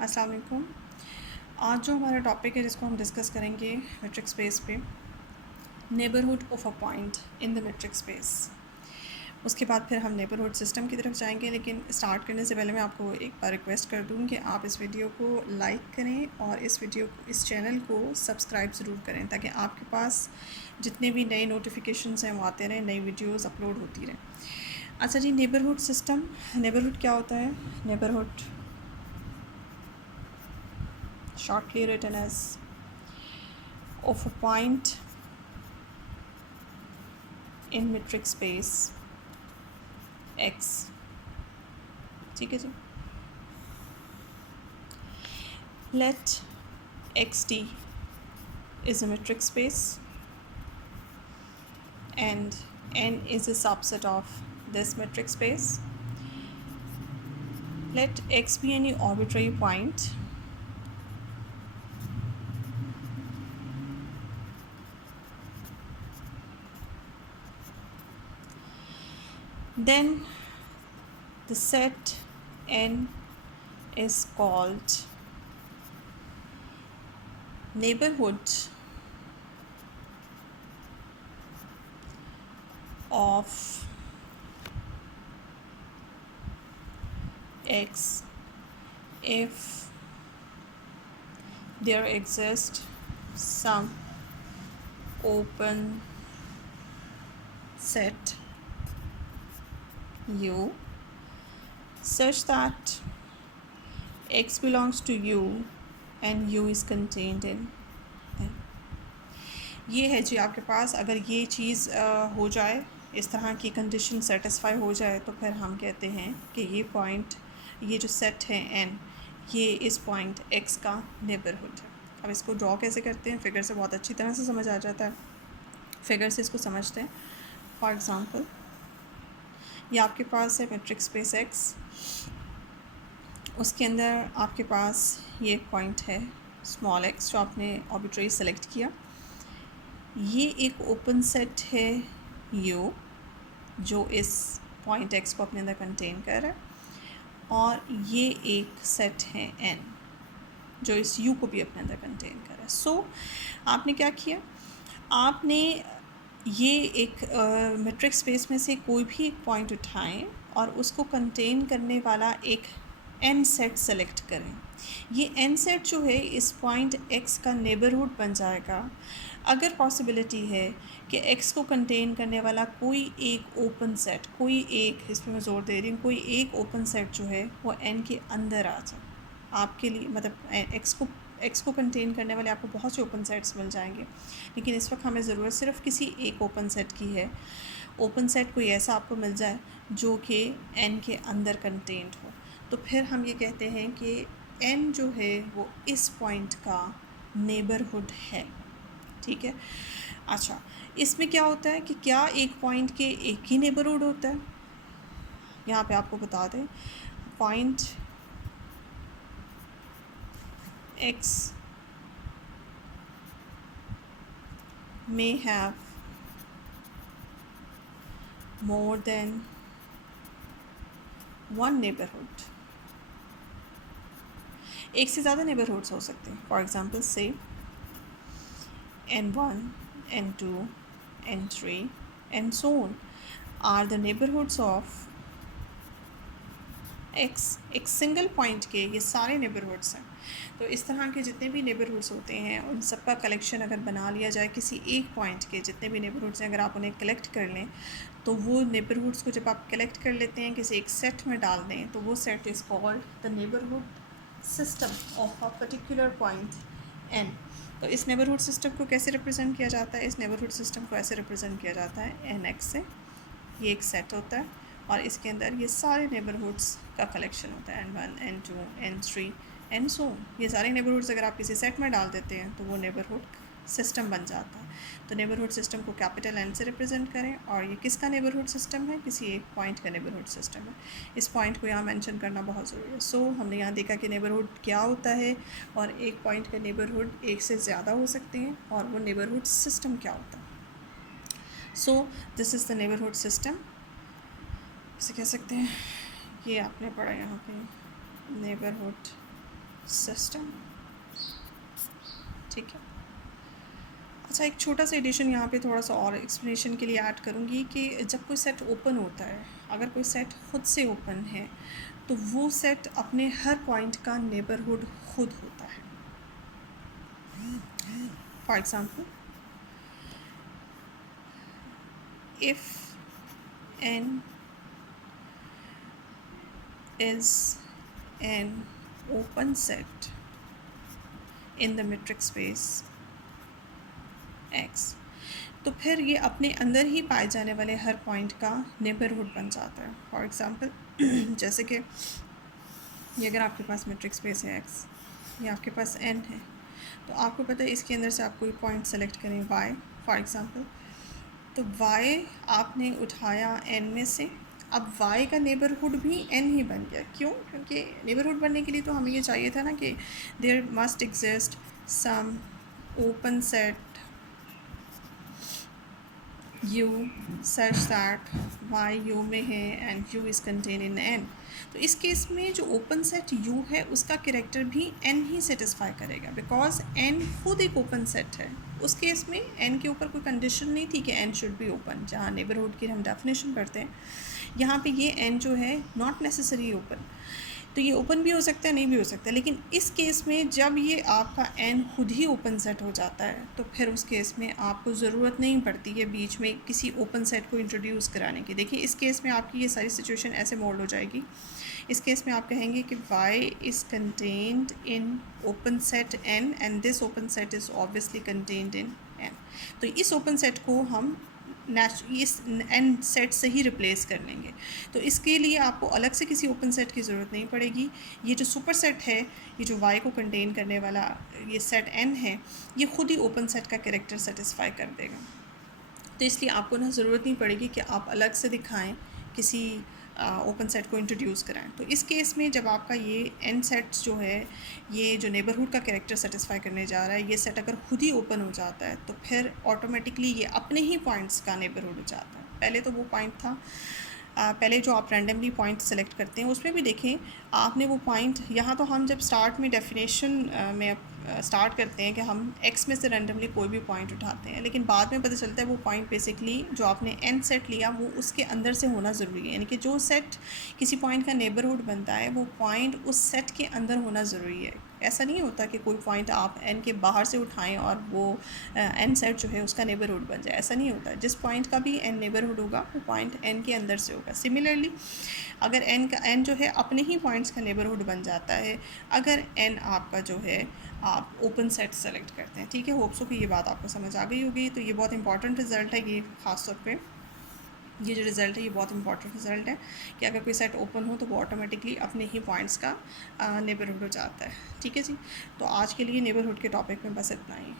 अस्सलाम वालेकुम। आज जो हमारा टॉपिक है जिसको हम डिस्कस करेंगे मेट्रिक स्पेस पे, neighbourhood of a point in the metric space. उसके बाद फिर हम नेबरहुड सिस्टम की तरफ जाएंगे, लेकिन स्टार्ट करने से पहले मैं आपको एक बार रिक्वेस्ट कर दूँ कि आप इस वीडियो को लाइक करें और इस चैनल को सब्सक्राइब ज़रूर करें, ताकि आपके पास जितने भी नए नोटिफिकेशंस हैं वो आते रहें, नई वीडियोज़ अपलोड होती रहें। अच्छा जी, नेबरहुड सिस्टम, नेबरहुड क्या होता है? Neighbourhood shortly written as of a point in metric space x। ठीक है जी। let xt is a metric space and n is a subset of this metric space. Let x be any arbitrary point then the set n is called neighborhood of x if there exists some open set u such that x belongs to u and u is contained in n। ये है जी आपके पास, अगर ये चीज़ हो जाए, इस तरह की कंडीशन सेटिस्फाई हो जाए, तो फिर हम कहते हैं कि ये पॉइंट, ये जो सेट है n, ये इस पॉइंट x का नेबरहुड है। अब इसको ड्रॉ कैसे करते हैं? फिगर से बहुत अच्छी तरह से समझ आ जाता है। फिगर से इसको समझते हैं। फॉर एग्ज़ाम्पल, ये आपके पास है मेट्रिक स्पेस x, उसके अंदर आपके पास ये पॉइंट है स्मॉल x जो आपने आर्बिट्रेरी सेलेक्ट किया। ये एक ओपन सेट है u जो इस पॉइंट x को अपने अंदर कंटेन कर रहा है, और ये एक सेट है n जो इस u को भी अपने अंदर कंटेन कर रहा है। सो आपने क्या किया? आपने ये एक मेट्रिक स्पेस में से कोई भी एक पॉइंट उठाएं और उसको कंटेन करने वाला एक n सेट सेलेक्ट करें। ये n सेट जो है इस पॉइंट x का नेबरहुड बन जाएगा अगर पॉसिबिलिटी है कि x को कंटेन करने वाला कोई एक ओपन सेट, कोई एक, इस पर मैं ज़ोर दे रही हूँ, कोई एक ओपन सेट जो है वो n के अंदर आ जाए। आपके लिए मतलब x को कंटेन करने वाले आपको बहुत से ओपन सेट्स मिल जाएंगे, लेकिन इस वक्त हमें ज़रूरत सिर्फ किसी एक ओपन सेट की है। ओपन सेट कोई ऐसा आपको मिल जाए जो कि n के अंदर कंटेंट हो, तो फिर हम ये कहते हैं कि n जो है वो इस पॉइंट का नेबरहुड है। ठीक है। अच्छा, इसमें क्या होता है कि क्या एक पॉइंट के एक ही नेबरहुड होता है? यहाँ पे आपको बता दें, point x may have more than one neighborhood। एक से ज़्यादा नेबरहुड्स हो सकते हैं। फॉर एग्ज़ाम्पल से n1, n2, n3 and so on are the neighborhoods of x। एक सिंगल पॉइंट के ये सारे नेबरहुड्स हैं। तो इस तरह के जितने भी नेबरहुड्स होते हैं उन सब का कलेक्शन अगर बना लिया जाए, किसी एक पॉइंट के जितने भी नेबरहुड्स हैं अगर आप उन्हें कलेक्ट कर लें, तो वो नेबरहुड्स को जब आप कलेक्ट कर लेते हैं, किसी एक सेट में डाल दें, तो वो set is called the neighbourhood system of a particular point n। तो इस नेबरहुड सिस्टम को कैसे रिप्रेजेंट किया जाता है? इस नेबरहुड सिस्टम को ऐसे रिप्रेजेंट किया जाता है nx से। ये एक सेट होता है और इसके अंदर ये सारे नेबरहुड्स का कलेक्शन होता है, n1, n2, n3 and so. ये सारे नेबरहुड्स अगर आप किसी सेट में डाल देते हैं तो वो नेबरहुड सिस्टम बन जाता है। तो नेबरहुड सिस्टम को कैपिटल N से रिप्रेजेंट करें, और ये किसका नेबरहुड सिस्टम है? किसी एक पॉइंट का नेबरहुड सिस्टम है। इस पॉइंट को यहाँ मेंशन करना बहुत ज़रूरी है। सो हमने यहाँ देखा कि नेबरहुड क्या होता है, और एक पॉइंट का नेबरहुड एक से ज़्यादा हो सकते हैं, और वो नेबरहुड सिस्टम क्या होता है। So this is the neighbourhood system, इसे कह सकते हैं। ये आपने पढ़ा यहाँ पे नेबरहुड सिस्टम। ठीक है। अच्छा, एक छोटा सा एडिशन यहाँ पे थोड़ा सा और एक्सप्लेनेशन के लिए ऐड करूँगी कि जब कोई सेट ओपन होता है, अगर कोई सेट खुद से ओपन है तो वो सेट अपने हर पॉइंट का नेबरहुड खुद होता है। For example, if n is an open set in the metric space x, तो फिर ये अपने अंदर ही पाए जाने वाले हर पॉइंट का नेबरहुड बन जाता है। फॉर एग्ज़ाम्पल, जैसे कि ये अगर आपके पास मेट्रिक स्पेस है x, ये आपके पास n है, तो आपको पता है इसके अंदर से आप कोई पॉइंट सेलेक्ट करें y फॉर एग्ज़ाम्पल, तो y आपने उठाया n में से, अब y का नेबरहुड भी n ही बन गया। क्यों? क्योंकि नेबरहुड बनने के लिए तो हमें ये चाहिए था ना कि there must exist some open set u such that y u में है and u is contained in n। तो इस केस में जो ओपन सेट u है उसका कैरेक्टर भी n ही सेटिस्फाई करेगा, बिकॉज n खुद एक ओपन सेट है। उस केस में n के ऊपर कोई कंडीशन नहीं थी कि n शुड बी ओपन, जहाँ नेबरहुड की हम डेफिनेशन पढ़ते हैं, यहाँ पे ये n जो है नॉट नेसेसरी ओपन, तो ये ओपन भी हो सकता है, नहीं भी हो सकता है। लेकिन इस केस में जब ये आपका n खुद ही ओपन सेट हो जाता है तो फिर उस केस में आपको ज़रूरत नहीं पड़ती है बीच में किसी ओपन सेट को इंट्रोड्यूस कराने की। देखिए, इस केस में आपकी ये सारी सिचुएशन ऐसे मोल्ड हो जाएगी। इस केस में आप कहेंगे कि y is contained in open set n and this open set is obviously contained in n। तो इस ओपन सेट को हम इस n सेट से ही रिप्लेस कर लेंगे। तो इसके लिए आपको अलग से किसी ओपन सेट की ज़रूरत नहीं पड़ेगी। ये जो सुपर सेट है, ये जो y को कंटेन करने वाला ये सेट n है, ये खुद ही ओपन सेट का कैरेक्टर सेटिस्फाई कर देगा। तो इसलिए आपको ना ज़रूरत नहीं पड़ेगी कि आप अलग से दिखाएं, किसी ओपन सेट को इंट्रोड्यूस कराएं। तो इस केस में जब आपका ये n सेट जो है, ये जो नेबरहुड का कैरेक्टर सेटिस्फाई करने जा रहा है, ये सेट अगर खुद ही ओपन हो जाता है तो फिर ऑटोमेटिकली ये अपने ही पॉइंट्स का नेबरहुड हो जाता है। पहले तो वो पॉइंट था, पहले जो आप रैंडमली पॉइंट सेलेक्ट करते हैं उसमें भी देखें आपने वो पॉइंट, यहाँ तो हम जब स्टार्ट में डेफिनेशन में स्टार्ट करते हैं कि हम x में से रैंडमली कोई भी पॉइंट उठाते हैं, लेकिन बाद में पता चलता है वो पॉइंट बेसिकली जो आपने n सेट लिया वो उसके अंदर से होना ज़रूरी है। यानी कि जो सेट किसी पॉइंट का नेबरहुड बनता है वो पॉइंट उस सेट के अंदर होना ज़रूरी है। ऐसा नहीं होता कि कोई पॉइंट आप n के बाहर से उठाएं और वो n सेट जो है उसका नेबरहुड बन जाए, ऐसा नहीं होता। जिस पॉइंट का भी n नेबरहुड होगा वो पॉइंट n के अंदर से होगा। सिमिलरली अगर n जो है अपने ही पॉइंट्स का नेबरहुड बन जाता है अगर n आपका जो है आप ओपन सेट सेलेक्ट करते हैं। ठीक है, होप सो कि ये बात आपको समझ आ गई होगी। तो ये बहुत इंपॉर्टेंट रिज़ल्ट है, ये ख़ास तौर पे ये जो रिज़ल्ट है ये बहुत इंपॉर्टेंट रिज़ल्ट है कि अगर कोई सेट ओपन हो तो वो ऑटोमेटिकली अपने ही पॉइंट्स का नेबरहुड हो जाता है। ठीक है जी, तो आज के लिए नेबरहुड के टॉपिक में बस इतना ही।